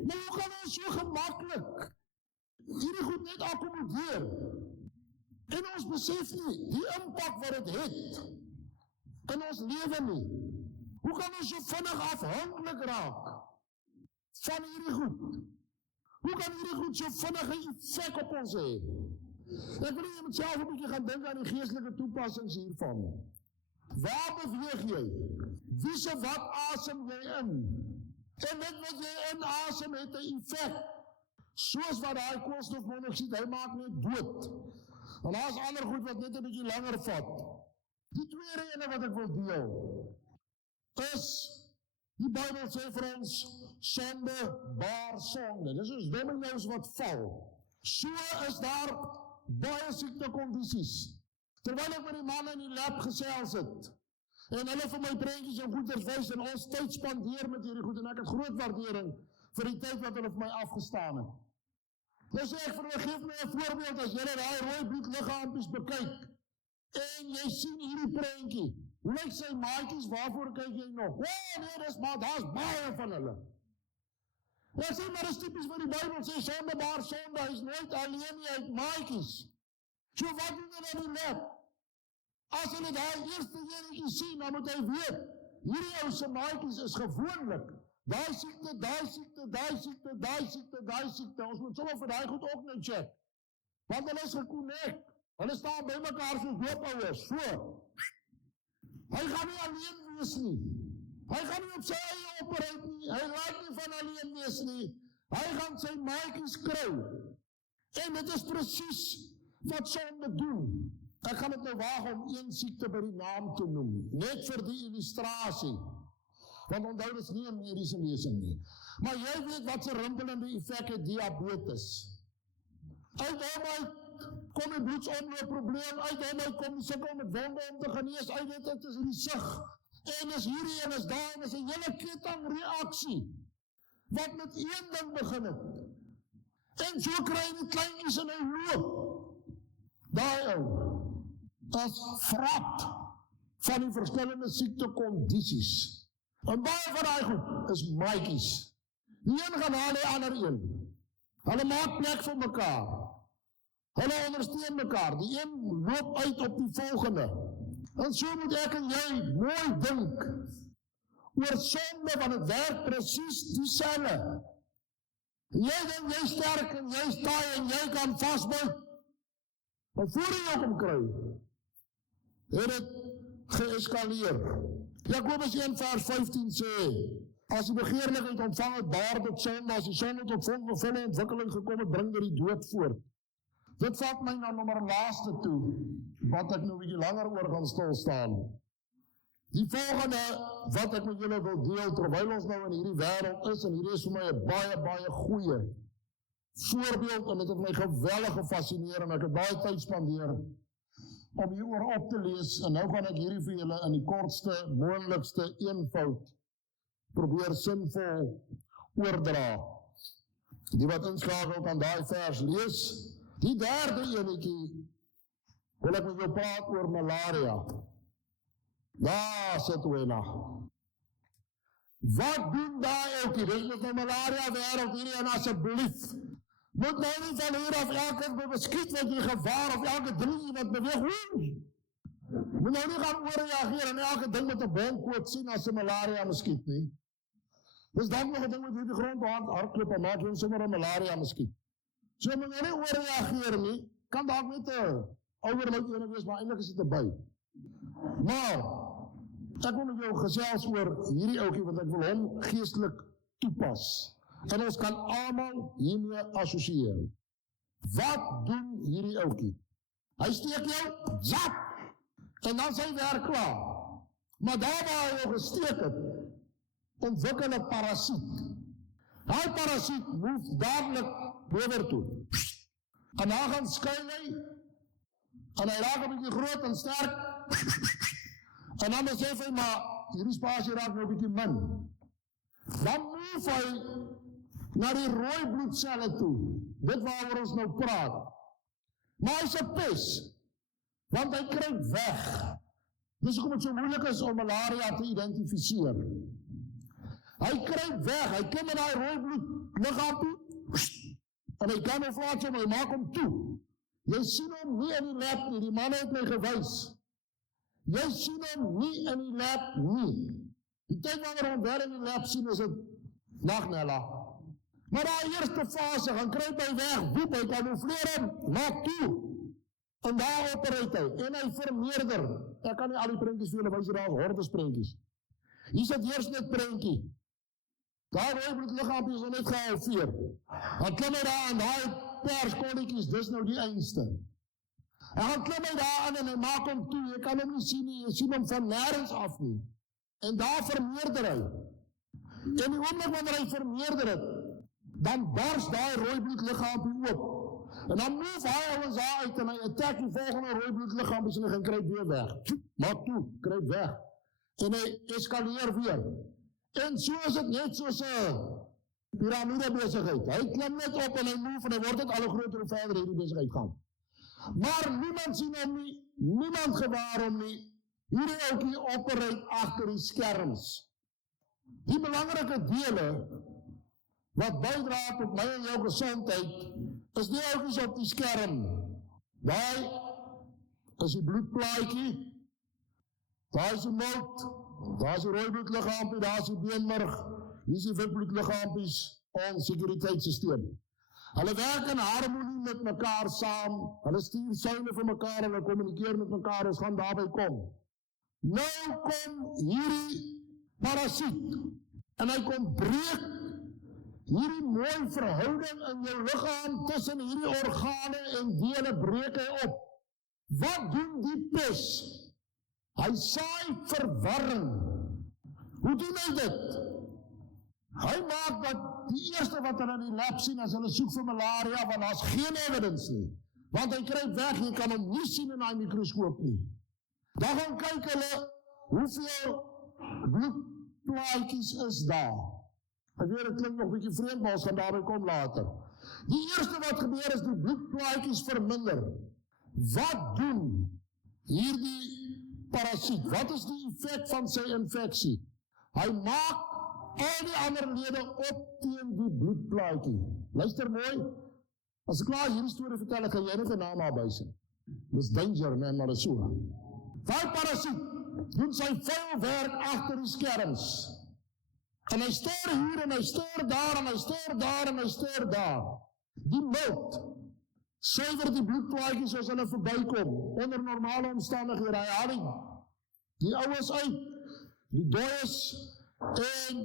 Maar hoe kan ons so gemaklik hierdie goed net akkommodeer? En ons besef nie die impak wat dit het in ons lewe nie. Hoe kan ons so vinnig afhanklik raak van hierdie goed? Hoe kan hierdie goed so vinnig 'n effek op ons hê? Ek wil nie met self 'n bietjie gaan dink aan die geestelike toepassings hiervan. Waar beweeg jy? Wie se wat asem jy in? En dit wat jy inasem het 'n effek. Soos wat daai koolstofmonoksied, hy maak net dood. En daar is ander goed wat net 'n bietjie langer vat. Die tweede ene wat ek wil deel, is, die Bybel sê vir ons, sonde baar sonde. Dis soos domino's wat val. So is daar baie siektekondisies. Terwyl ek met die man in die lab gesels het, en hulle vir my prentjies en goeders wys, en ons tyd spandeer met hierdie goed, en ek het groot waardering vir die tyd wat hulle vir my afgestaan het. Nou sê ek vir hulle, geef my 'n voorbeeld, as julle daai rooi bloedliggaampies bekyk, en jy sien hierdie prentjie, hoe lyk sy maatjies, waarvoor kyk jy nog? Nee, daar's baie van hulle. Ja, sê maar, is typies wat die Bybel sê, sonde baar sonde, hy is nooit alleen nie, hy het maatjies. So wat doen hulle in die lab? As hulle daai eerste enetjie sien, dan moet hy weet, hierdie ou se maatjies is gewoonlik, daai siekte, daai siekte, daai siekte, daai siekte, daai siekte, ons moet sommer vir daai goed ook nou check. Want hulle is geconnect, hulle staan by mekaar soos doopouers, so. Hy gaan nie alleen wees nie. Hy gaan nie op sy eie operuit nie, hy laat nie van alleen wees nie. Hy gaan sy maatjies kry. En dit is presies wat sonde doen. Ek gaan dit nou waag om een siekte by die naam te noem, net vir die illustrasie. Want onthou, dit is nie 'n mediese lesing nie. Maar jy weet wat se rimpelende effek het diabetes. Uit hom kom die bloedsomloopprobleem, uit hom kom die sukkel met wonde om te genees, uit dit is die sig. En is hierdie en is daar, en is 'n hele kettingreaksie, wat met een ding begin het. En so kry jy die kleintjies in 'n loop. daai ou, is vrap van die verskillende siektekondisies. En baie van daai goed is maatjies. Die een gaan haal die ander een. Hulle maak plek vir mekaar. Hulle ondersteun mekaar. Die een loop uit op die volgende. En so moet ek en jy mooi dink oor sonde, want het werk precies dieselfde. Jy dink jy sterk en jy staai en jy kan vastbyt. Maar voor jy ook omkry, het het geëskaleer. Jakobus 1 vers 15 sê, as die begeerlikheid ontvang het, baar dit sonde, as die sonde tot volle ontwikkeling gekom het, bring dit die dood voort. Dit vat my nou nommer laaste toe, wat ek nou bietjie langer oor gaan stilstaan. Die volgende wat ek met julle wil deel, terwyl ons nou in hierdie wêreld is, en hierdie is vir my 'n baie goeie voorbeeld, en dit het my geweldig gefascineer, en ek het baie tyd spandeer om hieroor op te lees, en nou gaan ek hierdie vir julle in die kortste, moontlikste eenvoud probeer sinvol oordra. Die wat inskakel kan daai vers lees. Die derde enetjie wil ek met jou praat oor malaria. Daar sit Wena. Wat doen daai oukie? Dis met die malaria wêreld hierdie, en asseblief moet nou nie van hier af elke beskiet wat jy gevaar, of elke drie wat beweeg, moet nou nie gaan oorreageer en elke ding met 'n bomkoot sien as 'n malaria muskiet nie. Dis dan nog 'n ding met hierdie grond hardloop en maak jy sommer 'n malaria muskiet. So moet jy nie oorreageer nie, kan dalk net 'n ouerlik ene wees, maar eintlik is dit 'n by. Maar ek wil met jou gesels oor hierdie ouetjie, want ek wil hom geestelik toepas. En ons kan almal hiermee assosieer. Wat doen hierdie ouetjie? Hy steek jou, zap, en dan sy werk klaar. Maar daar waar hy jou gesteek het, ontwikkel 'n parasiet. Hy parasiet move dadelik bower toe. En dan gaan skuil hy, en hy raak 'n bietjie groot en sterk, en dan besef hy, maar hierdie spasie raak nou 'n bietjie min. Dan move hy na die rooi bloedselle toe, dit waaroor ons nou praat. Maar hy's 'n pes, want hy kruip weg. Dis hoekom dit so moeilik is om malaria te identifiseer. Hy kruip weg, hy klim in daai rooi bloedliggaam toe, en hy camouflage hom, hy maak hom toe. Jy sien hom nie in die lab nie, die man het my gewys. Jy sien hom nie in die lab nie. Die tyd wanneer hom daar in die lab sien, is dit nagnella. Maar daai eerste fase, gaan kruip hy weg, woep, hy camoufleer hom, maak toe. En daar operate hy, en hy vermeerder. Ek kan nie al die prentjies vir julle wys, daar is hordes prentjies. Hier sit eers net prentjie. Daar rooi bloedliggaampie is net gehalveer. Dan klim hy daar aan, daai perskolletjies, dis nou die eindste. En dan klim hy daar aan en hy maak hom toe, jy kan hom nie sien nie, jy sien hom van nêrens af nie. En daar vermeerder hy. En die oomblik wanneer hy vermeerder het, dan bars daai rooi bloedliggaampie oop. En dan move hy ouens daar uit en hy attack die volgende rooi bloedliggaampies en hy gaan kruip weer weg. Maak toe, kruip weg. En hy eskaleer weer. En so is het net soos 'n piramide besigheid. Hy klim net op en hy move en hy word net al hoe groter hoe verder hierdie besigheid gaan. Maar niemand sien hom nie, niemand gewaar hom nie. Hierdie ouetjie operate agter die skerms. Die belangrike dele wat bydra tot my en jou gesondheid, is die ouetjies op die skerm. Daai is die bloedplaatjie, daar is die mout, daar is die rooi bloedliggaampie, daar is die beenmerg, hier is die wit bloedliggaampies, ons sekuriteitssysteem. Hulle werk in harmonie met mekaar saam, hulle stuur seine vir mekaar, hulle kommunikeer met mekaar, ons gaan daarby kom. Nou kom hierdie parasiet, en hy kom breek hierdie mooi verhouding in jou liggaam tussen hierdie organe en dele breek hy op. Wat doen die pes? Hy saai verwarring. Hoe doen hy dit? Hy maak dat die eerste wat hulle in die lab sien as hulle soek vir malaria, want daar's geen evidence nie. Want hy kruip weg, jy kan hom nie sien in daai mikroskoop nie. Dan gaan kyk hulle hoeveel bloedplaatjies is daar. Ek weet, het klink nog 'n bietjie vreemd, maar ons gaan daarby kom later. Die eerste wat gebeur is die bloedplaatjies verminder. Wat doen hierdie parasiet? Wat is die effek van sy infeksie? Hy maak al die ander lede op teen die bloedplaatjie. Luister mooi, as ek klaar hierdie storie vertel, gaan jy net 'n naam aanwys. Dis danger, man, maar dis so. Daai parasiet doen sy vuil werk agter die skerms. En hy stoor hier, en hy stoor daar, en hy stoor daar, en hy stoor daar. Die milt suiwer die bloedplaatjies as hulle verbykom, onder normale omstandighede. Hy haal die oues uit, die dooies, en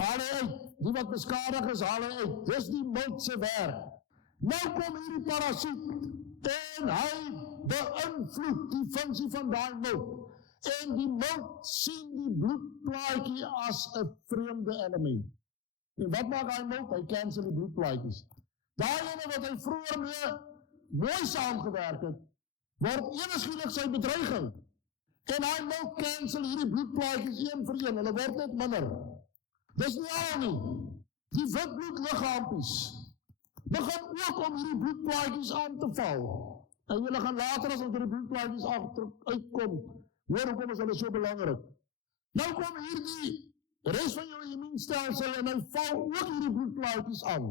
haal hy uit. Die wat beskadig is, haal hy uit. Dis die milt se werk. Nou kom hierdie parasiet, en hy beïnvloed die funksie van daai milt. En die milt sien die bloedplaatjie as 'n vreemde element. En wat maak hy milt? Hy cancel die bloedplaatjies. Daai ene wat hy vroeër mee mooi saamgewerk het, word enigskielik sy bedreiging. En hy milt cancel hierdie bloedplaatjies een vir een, hulle word net minder. Dis nie al nie. Die witbloedliggaampies begin ook om hierdie bloedplaatjies aan te val. En julle gaan later as ons die bloedplaatjies uitkom, hoor hoekom is hulle so belangrik. Nou kom hierdie res van jou immuunstelsel en hy val ook hierdie bloedplaatjies aan.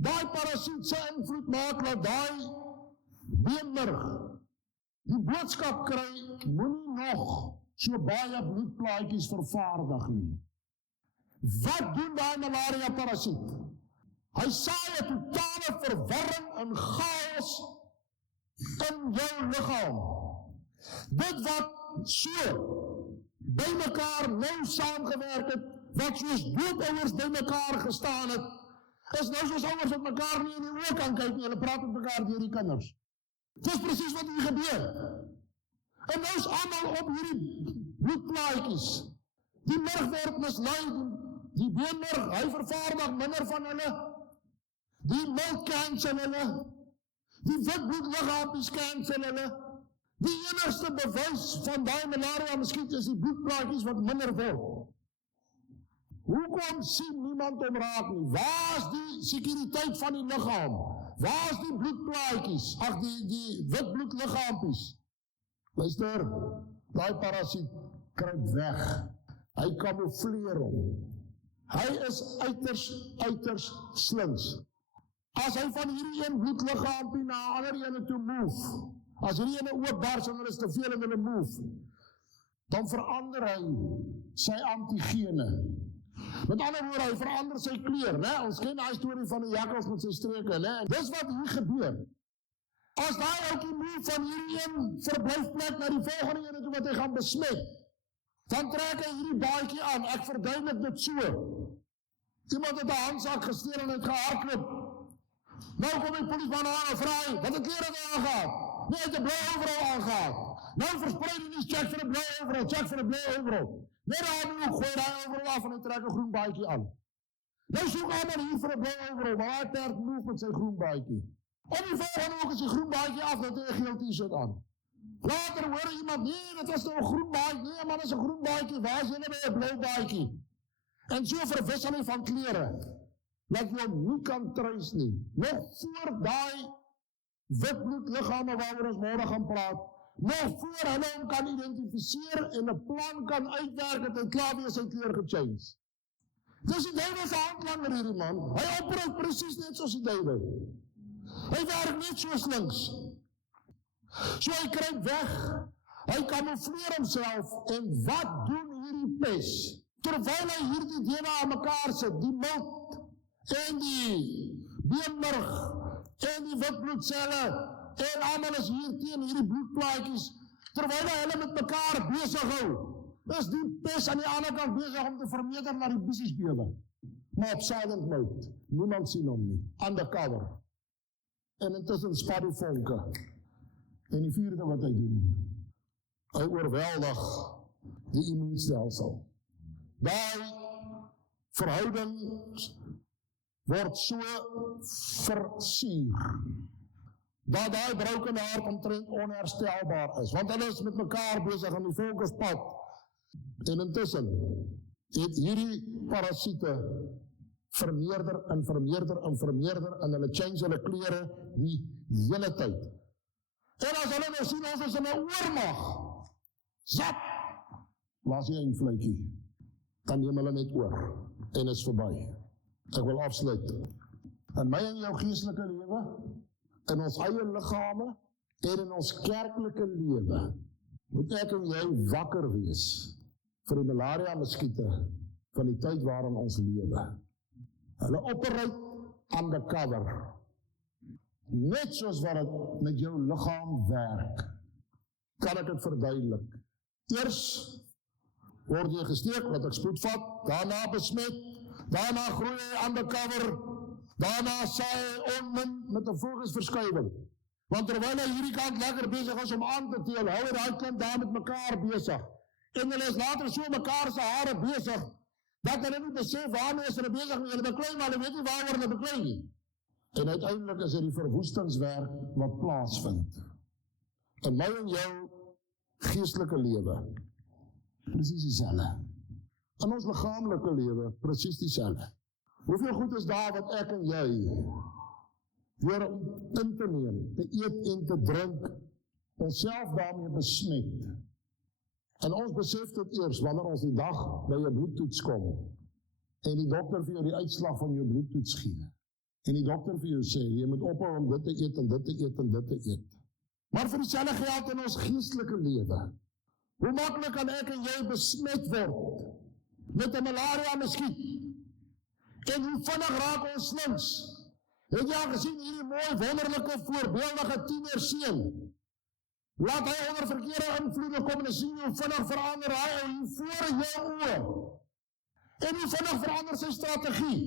Daai parasiet se invloed maak dat daai beenmerg die boodskap kry, moenie nog so baie bloedplaatjies vervaardig nie. Wat doen daai malaria parasiet? Hy saai 'n totale verwarring en chaos in jou liggaam. Dit wat so by mekaar nou saamgewerk het, wat soos doopouers by mekaar gestaan het, is nou soos ouers wat mekaar nie in die oë kan kyk nie, hulle praat met mekaar deur die kinders. Dis presies wat hier gebeur. En nou is almal op hierdie bloedplaatjies. Die merg word mislei, die beenmerg, hy vervaardig minder van hulle. Die milt cancel hulle. Die witbloedliggaampies cancel hulle. Die enigste bewys van daai malaria miskien is die bloedplaatjies wat minder word. Hoekom sien niemand om raak nie? Waar is die sekuriteit van die liggaam? Waar is die bloedplaatjies? Ag, die witbloedliggaampies. Luister, daai parasiet kruip weg. Hy kamoufleer hom. Hy is uiters slinks. As hy van hierdie een bloedliggaampie na 'n ander ene toe move, as hierdie ene oopbars en hulle is te veel en hulle move, dan verander hy sy antigene. Met ander woorde, hy verander sy kleur, né? Ons ken daai storie van die jakkals met sy streke, né? Dis wat hier gebeur. As daai ouetjie move van hierdie een verblyfplek na die volgende ene toe wat hy gaan besmet, dan trek hy hierdie baadjie aan. Ek verduidelik dit so. Iemand het 'n handsak gesteel en het gehardloop. Nou kom die polisman aan en vra hy, wat het klere het aangehad? Nee, hy het 'n blou overal aangehad. Nou versprei die nuus, check vir 'n blou overal, check vir 'n blou overal. Net daar in die hoek gooi hy overal af en hy trek 'n groen baadjie aan. Nou soek almal hier vir 'n blou overal, maar hy perd move met sy groen baadjie. Op die volgende hoek is die groen baadjie af, dat hy 'n geel t-shirt aan. Later hoor iemand, nee, dit was nou 'n groen baadjie. Nee man, dit is 'n groen baadjie, waar is jy nou by 'n blou baadjie? En so verwissel hy van klere. Dat jy hom nie kan truis nie. Nog voor daai witbloedliggame waaroor ons môre gaan praat, nog voor hulle hom kan identifiseer en 'n plan kan uitwerk, het hy klaar weer sy kleur gechange. Dis die duiwel se handlanger hierdie man. Hy opereer presies net soos die duiwel. Hy werk net so slinks. So hy kruip weg, hy kamoufleer homself, en wat doen hierdie pes? Terwyl hy hierdie dele aan mekaar sit, die milt, en die beenmerg, en die witbloedselle, en almal is hier teen hierdie bloedplaatjies, terwyl hulle met mekaar besig hou, is die pes aan die ander kant besig om te vermeerder na die bissiesbewe. Maar op silent mode, niemand sien hom nie, undercover. En intussen spat die vonke. En die vierde wat hy doen, hy oorweldig die immuunstelsel. Daai verhoudings word so versuur, dat daai brokende hart omtrent onherstelbaar is, want hulle is met mekaar besig aan die volkspad. En intussen het hierdie parasiete vermeerder en hulle change hulle klere die hele tyd. En as hulle nou sien ons is in 'n oormag, zap, laat jy 'n vletjie, dan neem hulle net oor, en is verby. Ek wil afsluit. In my en jou geestelike lewe, in ons eie liggame, en in ons kerklike lewe, moet ek en jy wakker wees, vir die malaria muskiete, van die tyd waarin ons lewe. Hulle operate undercover. Net soos wat het met jou liggaam werk, kan ek het verduidelik. Eers word jy gesteek, wat ek spoed vat, daarna besmet, daarna groei jy undercover, daarna saai hy onmin met 'n volksverskywing. Want terwyl hy hierdie kant lekker besig is om aan te teel, hou hy daai kant daar met mekaar besig. En hulle is later so mekaar se hare besig, dat hulle nie besef waarmee is hulle besig met hulle beklei, maar hulle weet nie waaroor hulle beklei nie. En uiteindelik is dit die verwoestingswerk wat plaasvind. In my en jou geestelike lewe, presies dieselfde. In ons liggaamlike lewe, presies dieselfde. Hoeveel goed is daar wat ek en jy weer in te neem, te eet en te drink, onsself daarmee besmet. En ons besef dit eers wanneer ons die dag by 'n bloedtoets kom en die dokter vir jou die uitslag van jou bloedtoets gee. En die dokter vir jou sê, jy moet ophou om dit te eet en dit te eet en dit te eet. Maar vir dieselfde geld in ons geestelike lewe. Hoe maklik kan ek en jy besmet word met 'n malaria muskiet? En hoe vinnig raak ons slinks? Het jy al gesien hierdie mooi, wonderlike, voorbeeldige tienerseun? Laat hy onder verkeerde invloede kom en sien hoe vinnig verander hy hier voor jou oë. En hoe vinnig verander sy strategie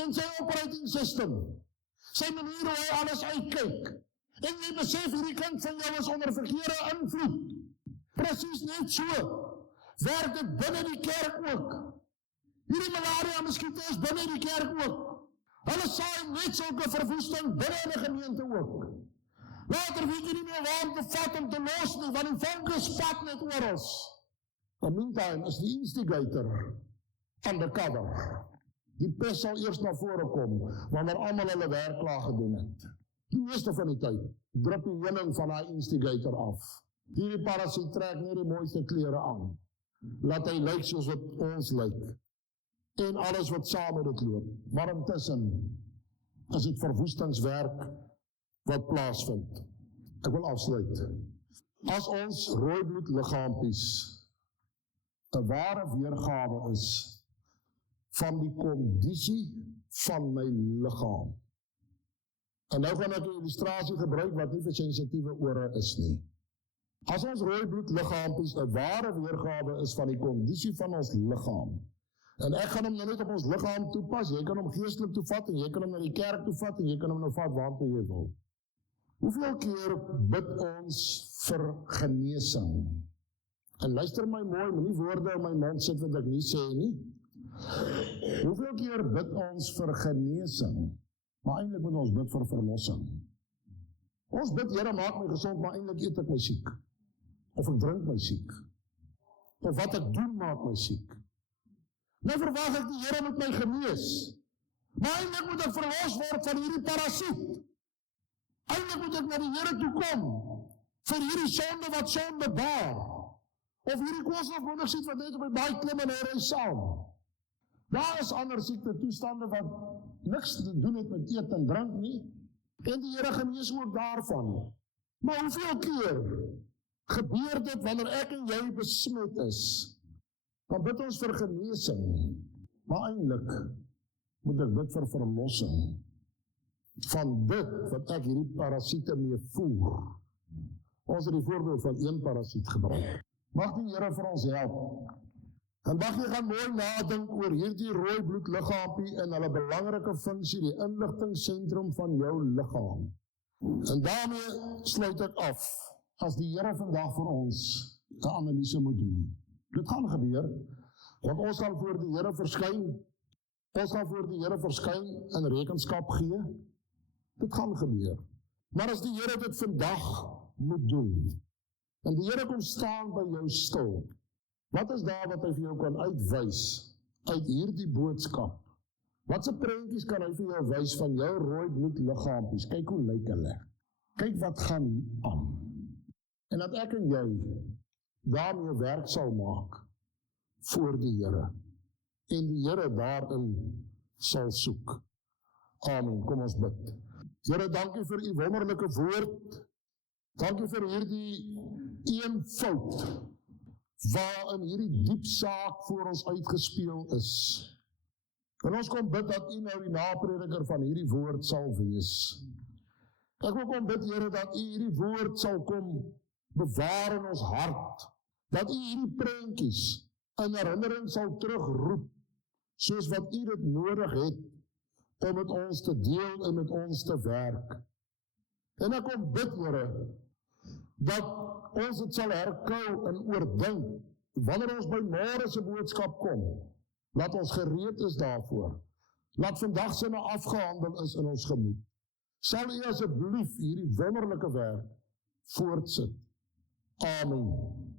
en sy operating system. Sy manier hoe hy alles uitkyk. En jy besef hierdie kind van jou is onder verkeerde invloed. Presies net so. Werk dit binne die kerk ook. Hierdie malaria muskiete is binne die kerk ook. Hulle saai net sulke verwoesting binne in die gemeente ook. Later weet jy nie meer waar om te vat om te los nie, want die vonke spat net oor ons. In the meantime is die instigator undercover. Die pes sal eers na vore kom, wanneer almal hulle werk klaar gedoen het. Die meeste van die tyd, drup die heuning van die instigator af. Die parasiet trek net die mooiste klere aan. Laat hy lyk soos wat ons lyk. En alles wat saam met dit loop. Maar intussen is dit verwoestingswerk wat plaasvind. Ek wil afsluit. As ons rooibloed liggaampies 'n ware weergawe is van die kondisie van my liggaam. En nou gaan ek 'n illustrasie gebruik wat nie vir sensitiewe ore is nie. As ons rooibloed liggaampies 'n ware weergawe is van die kondisie van ons liggaam, en ek gaan hom nou net op ons liggaam toepas, jy kan hom geestelik toevat, en jy kan hom na die kerk toevat, en jy kan hom nou vat waartoe jy wil. Hoeveel keer bid ons vir genesing? En luister my mooi, moenie woorde in my mond sit wat ek nie sê nie. Hoeveel keer bid ons vir genesing? Maar eintlik moet ons bid vir verlossing. Ons bid, Here, maak my gesond, maar eintlik eet ek my siek. Of ek drink my siek. Of wat ek doen maak my siek. Nou verwag ek die Here moet my genees. Maar eintlik moet ek verlos word van hierdie parasiet. Eintlik moet ek na die Here toe kom vir hierdie sonde wat sonde baar. Of hierdie koolstofmonoksied wat net op die baai klim en hy ry saam. Daar is ander siekte toestande wat niks te doen het met eet en drink nie. En die Here genees ook daarvan. Maar hoeveel keer gebeur dit wanneer ek en jy besmet is? Dan bid ons vir genesing. Maar eintlik moet ek bid vir verlossing. Van dit wat ek hierdie parasiete mee voer. Ons het die voorbeeld van een parasiet gebruik. Mag die Here vir ons help. En mag jy gaan mooi nadink oor hierdie rooi bloedliggaampie en hulle belangrike funksie, die inligtingssentrum van jou liggaam. En daarmee sluit ek af, as die Here vandag vir ons 'n analise moet doen. Dit gaan gebeur, want ons gaan voor die Here verskyn, en rekenskap gee. Dit gaan gebeur. Maar as die Here dit vandag moet doen, en die Here kom staan by jou stil, wat is daar wat hy vir jou kan uitwys uit hierdie boodskap? Watse prentjies kan hy vir jou wys van jou rooi bloed liggaampies? Kyk hoe lyk hulle. kyk wat gaan hier aan. En dat ek en jy daarmee werk sal maak voor die Here. En die Here daarin sal soek. Amen. Kom ons bid. Here, dankie vir u wonderlike woord. Dankie vir hierdie eenvoud waarin hierdie diep saak voor ons uitgespeel is. En ons kom bid dat u nou die naprediker van hierdie woord sal wees. Ek wil kom bid, Here, dat u hierdie woord sal kom bewaar in ons hart. Dat u hierdie prentjies in herinnering sal terugroep, soos wat u dit nodig het, om met ons te deel en met ons te werk. En ek kom bid, Here, dat ons dit sal herkou en oordink, wanneer ons by môre se boodskap kom, laat ons gereed is daarvoor, laat vandag sinne afgehandel is in ons gemoed. Sal u asseblief hierdie wonderlike werk voortsit. Amen.